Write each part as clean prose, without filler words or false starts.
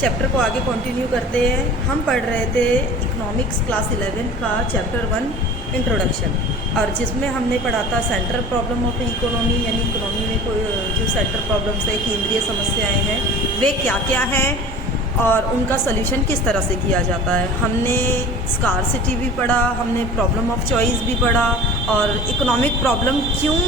Chapter को आगे continue करते हैं। हम पढ़ रहे थे इकोनॉमिक्स क्लास 11 का चैप्टर 1 इंट्रोडक्शन, और जिसमें हमने पढ़ा था सेंट्रल प्रॉब्लम ऑफ इकोनॉमी, यानी इकोनॉमी में कोई जो सेंट्रल प्रॉब्लम्स है, केंद्रीय समस्याएं हैं, वे क्या क्या हैं और उनका सल्यूशन किस तरह से किया जाता है। हमने स्कार्सिटी भी पढ़ा, हमने प्रॉब्लम ऑफ चॉइस भी पढ़ा, और इकोनॉमिक प्रॉब्लम क्यों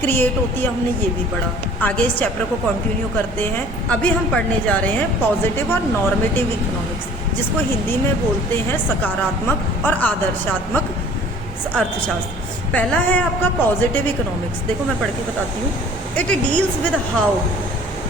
क्रिएट होती है हमने ये भी पढ़ा। आगे इस चैप्टर को कंटिन्यू करते हैं। अभी हम पढ़ने जा रहे हैं पॉजिटिव और नॉर्मेटिव इकोनॉमिक्स, जिसको हिंदी में बोलते हैं सकारात्मक और आदर्शात्मक अर्थशास्त्र। पहला है आपका पॉजिटिव इकोनॉमिक्स। देखो मैं पढ़ के बताती हूँ। It deals with how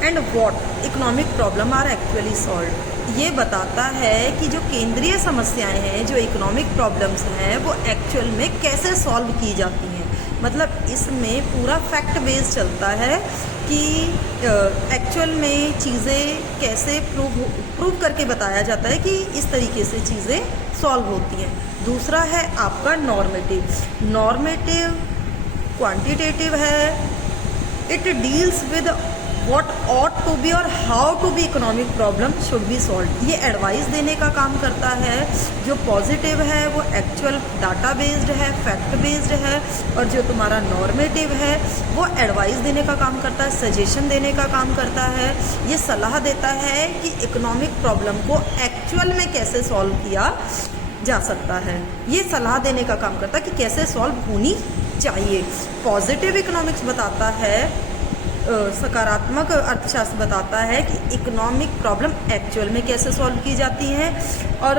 and what economic problem are actually solved. ये बताता है कि जो केंद्रीय समस्याएं हैं, जो इकोनॉमिक प्रॉब्लम्स हैं, वो एक्चुअल में कैसे सॉल्व की जाती हैं। मतलब इसमें पूरा फैक्ट बेस्ड चलता है कि एक्चुअल में चीज़ें कैसे प्रूव करके बताया जाता है कि इस तरीके से चीज़ें सॉल्व होती हैं। दूसरा है आपका नॉर्मेटिव क्वांटिटेटिव है। It deals with what ought to be और how to be economic problem should be solve. ये एडवाइस देने का काम करता है। जो पॉजिटिव है वो एक्चुअल डाटा बेस्ड है, फैक्ट बेस्ड है, और जो तुम्हारा नॉर्मेटिव है वो एडवाइस देने का काम करता है, सजेशन देने का काम करता है। ये सलाह देता है कि इकोनॉमिक प्रॉब्लम को एक्चुअल में कैसे सॉल्व किया जा सकता है। ये सलाह देने का काम करता है कि कैसे सॉल्व होनी चाहिए। पॉजिटिव इकोनॉमिक्स बताता है, सकारात्मक अर्थशास्त्र बताता है कि इकोनॉमिक प्रॉब्लम एक्चुअल में कैसे सॉल्व की जाती हैं, और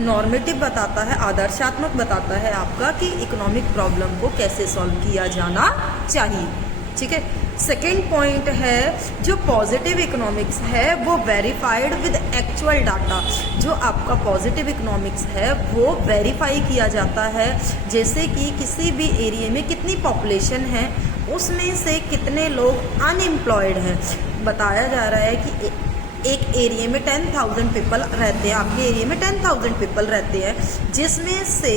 नॉर्मेटिव बताता है, आदर्शात्मक बताता है आपका कि इकोनॉमिक प्रॉब्लम को कैसे सॉल्व किया जाना चाहिए। ठीक है। सेकेंड पॉइंट है, जो पॉजिटिव इकोनॉमिक्स है वो वेरीफाइड विद एक्चुअल डाटा। जो आपका पॉजिटिव इकोनॉमिक्स है वो वेरीफाई किया जाता है, जैसे कि किसी भी एरिया में कितनी पॉपुलेशन है, उसमें से कितने लोग अनएम्प्लॉयड हैं। बताया जा रहा है कि एक एरिया में 10,000 पीपल रहते हैं, आपके एरिया में 10,000 पीपल रहते हैं, जिसमें से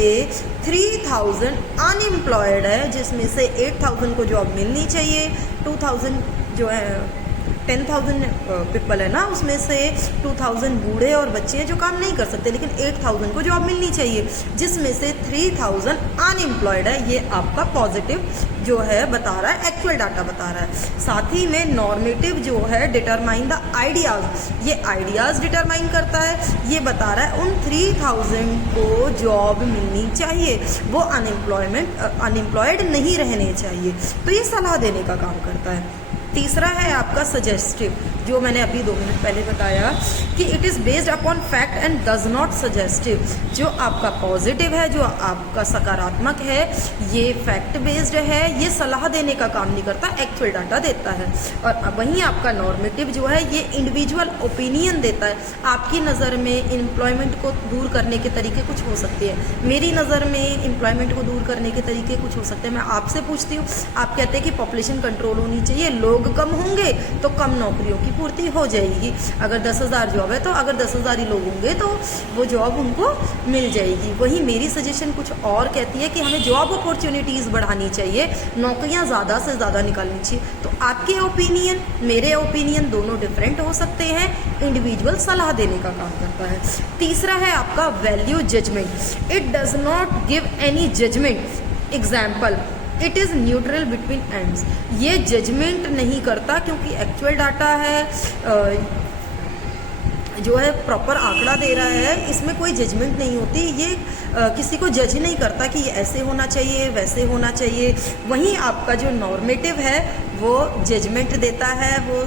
3,000 अनएम्प्लॉयड है, जिसमें से 8,000 को जॉब मिलनी चाहिए। 2,000 जो है 10,000 पीपल है ना, उसमें से 2,000 बूढ़े और बच्चे हैं जो काम नहीं कर सकते, लेकिन 8,000 को जॉब मिलनी चाहिए, जिसमें से 3,000 अनएम्प्लॉयड है। ये आपका पॉजिटिव जो है बता रहा है, एक्चुअल डाटा बता रहा है। साथ ही में नॉर्मेटिव जो है डिटरमाइन द आइडियाज़। ये आइडियाज़ डिटरमाइन करता है। ये बता रहा है उन 3,000 को जॉब मिलनी चाहिए, वो अनएम्प्लॉयड नहीं रहने चाहिए। तो ये सलाह देने का काम करता है। तीसरा है आपका सजेस्टिव, जो मैंने अभी 2 मिनट पहले बताया कि it is based upon fact and does not suggestive. जो आपका पॉजिटिव है, जो आपका सकारात्मक है, ये फैक्ट बेस्ड है, ये सलाह देने का काम नहीं करता, एक्चुअल डाटा देता है। और वहीं आपका नॉर्मेटिव जो है ये इंडिविजुअल ओपिनियन देता है। आपकी नज़र में एम्प्लॉयमेंट को दूर करने के तरीके कुछ हो सकते हैं, मेरी नज़र में एम्प्लॉयमेंट को दूर करने के तरीके कुछ हो सकते हैं। मैं आपसे पूछती हूँ, आप कहते हैं कि पॉपुलेशन कंट्रोल होनी चाहिए, लोग कम होंगे तो कम नौकरियों की पूर्ति हो जाएगी। अगर 10,000 जॉब है तो अगर 10,000 ही लोग होंगे तो वो जॉब उनको मिल जाएगी। वहीं मेरी सजेशन कुछ और कहती है कि हमें जॉब अपॉर्चुनिटीज़ बढ़ानी चाहिए, नौकरियां ज़्यादा से ज़्यादा निकालनी चाहिए। तो आपके ओपिनियन मेरे ओपिनियन दोनों डिफरेंट हो सकते हैं। इंडिविजुअल सलाह देने का काम करता है। तीसरा है आपका value judgement. It does not give any judgement. Example, it is neutral between ends. ये जजमेंट नहीं करता, क्योंकि एक्चुअल डाटा है, जो है प्रॉपर आंकड़ा दे रहा है, इसमें कोई जजमेंट नहीं होती। ये किसी को जज नहीं करता कि ये ऐसे होना चाहिए, वैसे होना चाहिए। वहीं आपका जो नॉर्मेटिव है वो जजमेंट देता है, वो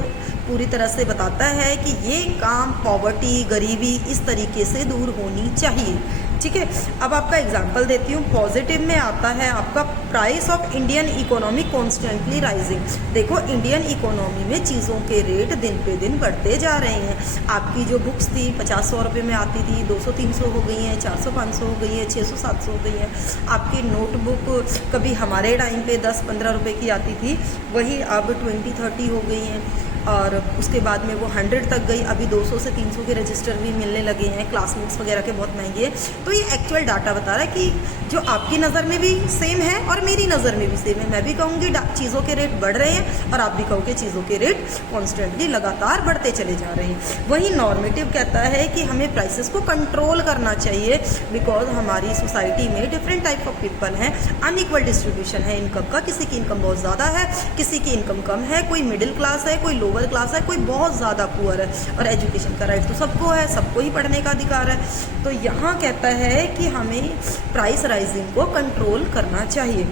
पूरी तरह से बताता है कि ये काम पॉवर्टी, गरीबी इस तरीके से दूर होनी चाहिए। ठीक है। अब आपका एग्जांपल देती हूँ। पॉजिटिव में आता है आपका price of Indian economy constantly rising. देखो, इंडियन इकोनॉमी में चीज़ों के रेट दिन पे दिन बढ़ते जा रहे हैं। आपकी जो बुक्स थी 50-100 रुपये में आती थी, 200-300 हो गई हैं, 400-500 हो गई है, 600-700 हो गई है। आपकी नोटबुक कभी हमारे टाइम पे 10-15 रुपये की आती थी, वही अब 20-30 हो गई हैं। और उसके बाद में वो 100 तक गई, अभी 200 से 300 के रजिस्टर भी मिलने लगे हैं, क्लासमेट्स वगैरह के बहुत महंगे हैं। तो ये एक्चुअल डाटा बता रहा है कि जो आपकी नज़र में भी सेम है और मेरी नज़र में भी सेम है। मैं भी कहूँगी चीज़ों के रेट बढ़ रहे हैं और आप भी कहोगे चीज़ों के रेट कॉन्स्टेंटली लगातार बढ़ते चले जा रहे हैं। वहीं नॉर्मेटिव कहता है कि हमें प्राइसेस को कंट्रोल करना चाहिए, बिकॉज हमारी सोसाइटी में डिफरेंट टाइप ऑफ पीपल हैं, अनइक्वल डिस्ट्रीब्यूशन है इनकम का, किसी की इनकम बहुत ज़्यादा है, किसी की इनकम कम है, कोई मिडिल क्लास है, कोई लोअर क्लास है, कोई बहुत ज़्यादा पुअर है। और एजुकेशन का राइट तो सबको है, सबको ही पढ़ने का अधिकार है। तो यहाँ कहता है कि हमें प्राइस राइजिंग को कंट्रोल करना चाहिए।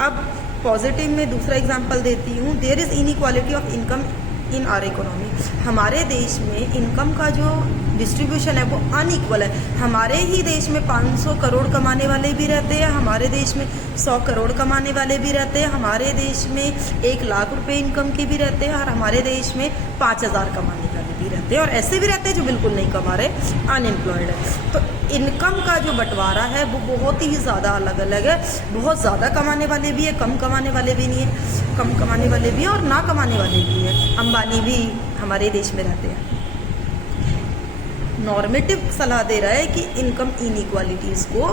अब पॉजिटिव में दूसरा एग्जांपल देती हूँ। There is inequality of income in our economy. हमारे देश में इनकम का जो डिस्ट्रीब्यूशन है वो अनइक्वल है। हमारे ही देश में 500 करोड़ कमाने वाले भी रहते हैं, हमारे देश में 100 करोड़ कमाने वाले भी रहते हैं, हमारे देश में 1 लाख रुपए इनकम के भी रहते हैं, और हमारे देश में 5000 कमाने वाले भी रहते हैं, और ऐसे भी रहते हैं जो बिल्कुल नहीं कमा रहे, अनएम्प्लॉयड है। तो इनकम का जो बंटवारा है वो बहुत ही ज़्यादा अलग अलग है। बहुत ज़्यादा कमाने वाले भी है, कम कमाने वाले भी नहीं है, कम कमाने वाले भी हैं और ना कमाने वाले भी हैं। अंबानी भी हमारे देश में रहते हैं। नॉर्मेटिव सलाह दे रहा है कि इनकम इनइक्वालिटीज़ को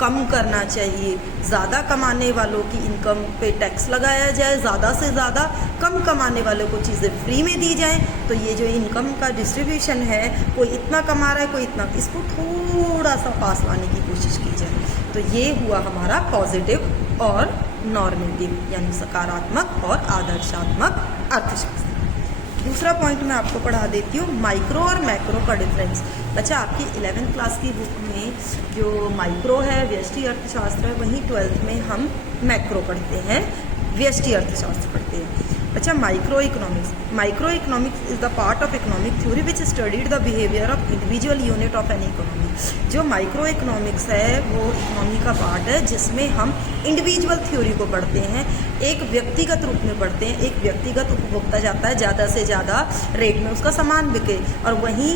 कम करना चाहिए, ज़्यादा कमाने वालों की इनकम पे टैक्स लगाया जाए, ज़्यादा से ज़्यादा, कम कमाने वालों को चीज़ें फ्री में दी जाएं। तो ये जो इनकम का डिस्ट्रीब्यूशन है, कोई इतना कमा रहा है, कोई इतना, इसको थोड़ा सा पास लाने की कोशिश की जाए। तो ये हुआ हमारा पॉजिटिव और नॉर्मेटिव, यानी सकारात्मक और आदर्शात्मक अर्थशास्त्र। दूसरा पॉइंट मैं आपको पढ़ा देती हूँ, माइक्रो और मैक्रो का डिफरेंस। अच्छा, आपकी 11th क्लास की बुक में जो माइक्रो है व्यष्टि अर्थशास्त्र है, वहीं 12th में हम मैक्रो पढ़ते हैं, व्यष्टि अर्थशास्त्र पढ़ते हैं। अच्छा, micro economics is the part of economic theory which studied the behaviour of individual unit of an economy. जो माइक्रो इकोनॉमिक्स है वो इकोनॉमी का पार्ट है जिसमें हम इंडिविजुअल थ्योरी को पढ़ते हैं, एक व्यक्तिगत रूप में पढ़ते हैं। एक व्यक्तिगत उपभोक्ता जाता है, ज़्यादा से ज़्यादा रेट में उसका सामान बिके, और वहीं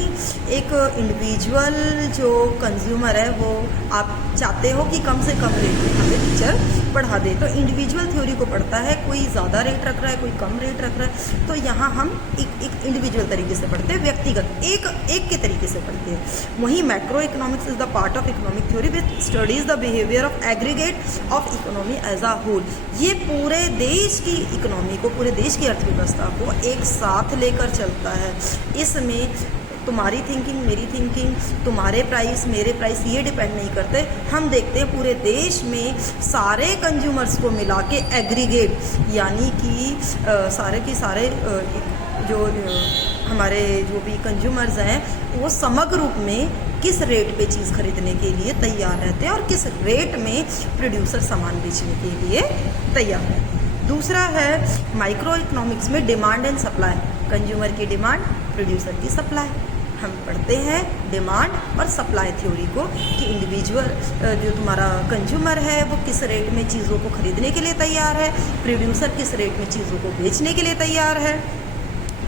एक इंडिविजुअल जो कंज्यूमर है वो आप चाहते हो कि कम से कम रेट में हमें टीचर पढ़ा दे, तो इंडिविजुअल थ्योरी को पढ़ता है। कोई ज़्यादा रेट रख रहा है, कोई कम रेट रख रहा है, तो यहाँ हम एक इंडिविजुअल तरीके से पढ़ते हैं, व्यक्तिगत एक के तरीके से पढ़ते हैं। वहीं macroeconomics is the part of economic theory which studies the behaviour of aggregate of economy as a whole. ये पूरे देश की इकोनॉमी को, पूरे देश की अर्थव्यवस्था को एक साथ लेकर चलता है। इसमें तुम्हारी थिंकिंग, मेरी थिंकिंग, तुम्हारे प्राइस, मेरे प्राइस, ये डिपेंड नहीं करते। हम देखते हैं पूरे देश में सारे कंज्यूमर्स को मिला के एग्रीगेट, यानी कि सारे के सारे जो हमारे जो भी कंज्यूमर्स हैं वो समग्र रूप में किस रेट पे चीज़ खरीदने के लिए तैयार रहते हैं और किस रेट में प्रोड्यूसर सामान बेचने के लिए तैयार है। दूसरा है माइक्रो इकोनॉमिक्स में डिमांड एंड सप्लाई, कंज्यूमर की डिमांड, प्रोड्यूसर की सप्लाई। हम पढ़ते हैं डिमांड और सप्लाई थ्योरी को कि इंडिविजुअल जो तुम्हारा कंज्यूमर है वो किस रेट में चीज़ों को खरीदने के लिए तैयार है, प्रोड्यूसर किस रेट में चीज़ों को बेचने के लिए तैयार है।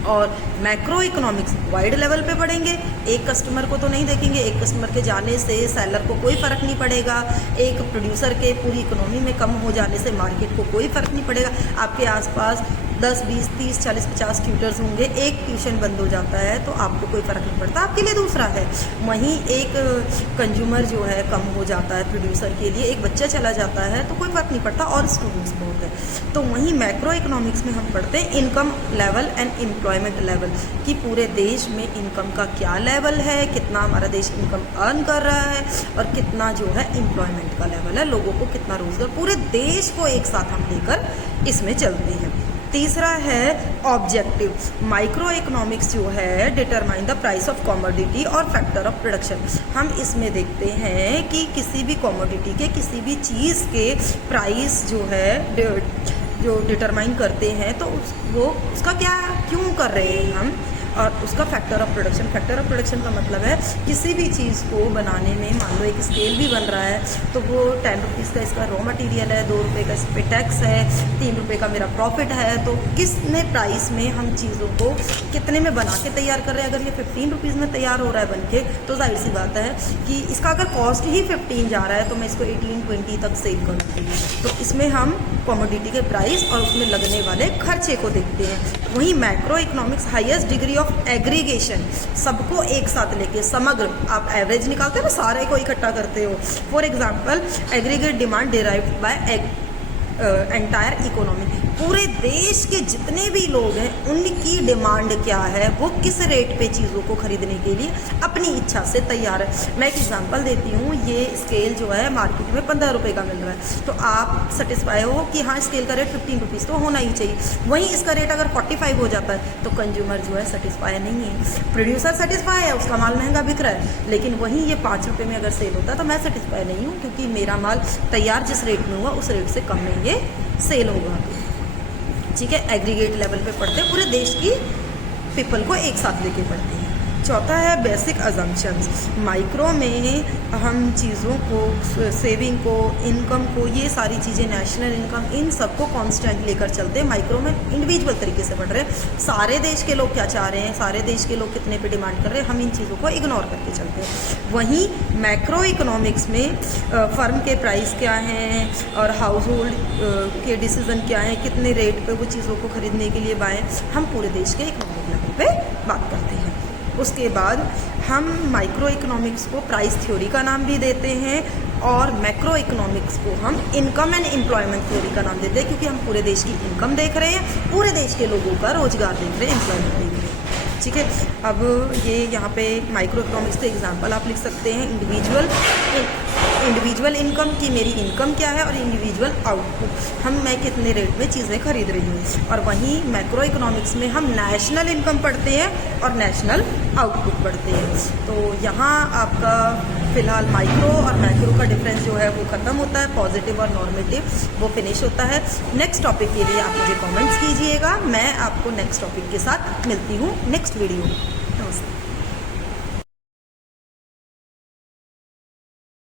और मैक्रो इकोनॉमिक्स वाइड लेवल पे पढ़ेंगे, एक कस्टमर को तो नहीं देखेंगे, एक कस्टमर के जाने से सेलर को कोई फ़र्क नहीं पड़ेगा, एक प्रोड्यूसर के पूरी इकोनॉमी में कम हो जाने से मार्केट को कोई फ़र्क नहीं पड़ेगा। आपके आसपास 10, 20, 30, 40, 50 ट्यूटर्स होंगे, एक ट्यूशन बंद हो जाता है तो आपको कोई फ़र्क नहीं पड़ता, आपके लिए दूसरा है। वहीं एक कंज्यूमर जो है कम हो जाता है प्रोड्यूसर के लिए, एक बच्चा चला जाता है तो कोई फ़र्क नहीं पड़ता, और स्टूडेंट्स बहुत है। तो वहीं मैक्रो इकोनॉमिक्स में हम पढ़ते हैं income level and employment level, कि पूरे देश में इनकम का क्या लेवल है, कितना हमारा देश इनकम अर्न कर रहा है, और कितना जो है एम्प्लॉयमेंट का लेवल है, लोगों को कितना रोज़गार, पूरे देश को एक साथ हम लेकर इसमें चलते हैं। तीसरा है ऑब्जेक्टिव। माइक्रो इकोनॉमिक्स जो है determine the price of commodity और फैक्टर ऑफ प्रोडक्शन। हम इसमें देखते हैं कि किसी भी कॉमोडिटी के, किसी भी चीज़ के प्राइस जो है जो डिटरमाइन करते हैं तो वो उसका क्या क्यों कर रहे हैं हम, और उसका factor of production. Factor of production का मतलब है किसी भी चीज़ को बनाने में, मान लो एक स्केल भी बन रहा है तो वो 10 रुपीज़ का इसका रॉ मटेरियल है, 2 रुपये का इस पर टैक्स है, 3 रुपये का मेरा प्रॉफिट है, तो किसने प्राइस में हम चीज़ों को कितने में बना के तैयार कर रहे हैं। अगर ये 15 रुपीज़ में तैयार हो रहा है बन के, तो जाहिर सी बात है कि इसका अगर कॉस्ट ही 15 जा रहा है तो मैं इसको 18-20 तक सेल करूँगी। तो इसमें हम कमोडिटी के प्राइस और उसमें लगने वाले खर्चे को देखते हैं। वहीं macro economics highest degree of aggregation, सबको एक साथ लेके समग्र, आप एवरेज निकालते हो ना, सारे को इकट्ठा करते हो। For example aggregate demand derived bye entire economy, पूरे देश के जितने भी लोग हैं उनकी डिमांड क्या है, वो किस रेट पे चीज़ों को खरीदने के लिए अपनी इच्छा से तैयार है। मैं एक एग्जांपल देती हूँ, ये स्केल जो है मार्केट में 15 रुपये का मिल रहा है, तो आप सेटिस्फाई हो कि हाँ स्केल का रेट 15 रुपीज़ तो होना ही चाहिए। वहीं इसका रेट अगर 45 हो जाता है तो कंज्यूमर जो है सेटिस्फाई नहीं है। प्रोड्यूसर सेटिस्फाई है, उसका माल महंगा बिक रहा है, लेकिन वहीं ये 5 रुपये में अगर सेल होता है तो मैं सेटिस्फाई नहीं हूँ, क्योंकि मेरा माल तैयार जिस रेट में हुआ उस रेट से कम में ये सेल होगा। ठीक है, एग्रीगेट लेवल पे पढ़ते हैं, पूरे देश की पीपल को एक साथ लेके पढ़ते हैं। चौथा है बेसिक अजम्पशंस। माइक्रो में हम चीज़ों को, सेविंग को, इनकम को, ये सारी चीज़ें, नेशनल इनकम, इन सबको कांस्टेंट लेकर चलते हैं। माइक्रो में इंडिविजुअल तरीके से पढ़ रहे हैं, सारे देश के लोग क्या चाह रहे हैं, सारे देश के लोग कितने पे डिमांड कर रहे हैं, हम इन चीज़ों को इग्नोर करके चलते हैं। वहीं मैक्रो इकोनॉमिक्स में फर्म के प्राइस क्या हैं और हाउस होल्ड के डिसीज़न क्या हैं, कितने रेट पे वो चीज़ों को खरीदने के लिए बाएँ, हम पूरे देश के इकोनॉमिक लेवल पे बात करते हैं। उसके बाद हम माइक्रो इकोनॉमिक्स को प्राइस थ्योरी का नाम भी देते हैं और मैक्रो इकोनॉमिक्स को हम इनकम एंड एम्प्लॉयमेंट थ्योरी का नाम देते हैं, क्योंकि हम पूरे देश की इनकम देख रहे हैं, पूरे देश के लोगों का रोजगार देख रहे हैं, एम्प्लॉयमेंट देख रहे हैं। ठीक है, अब ये यहाँ पे माइक्रो इकोनॉमिक्स के एग्जांपल आप लिख सकते हैं। इंडिविजुअल इनकम की मेरी इनकम क्या है, और इंडिविजुअल आउटपुट, मैं कितने रेट में चीज़ें खरीद रही हूँ। और वहीं मैक्रो इकोनॉमिक्स में हम नेशनल इनकम पढ़ते हैं और नेशनल आउटपुट पढ़ते हैं। तो यहाँ आपका फ़िलहाल माइक्रो और मैक्रो का डिफरेंस जो है वो ख़त्म होता है, पॉजिटिव और नॉर्मेटिव वो फिनिश होता है। नेक्स्ट टॉपिक के लिए आप मुझे कमेंट्स कीजिएगा, मैं आपको नेक्स्ट टॉपिक के साथ मिलती हूँ नेक्स्ट वीडियो में।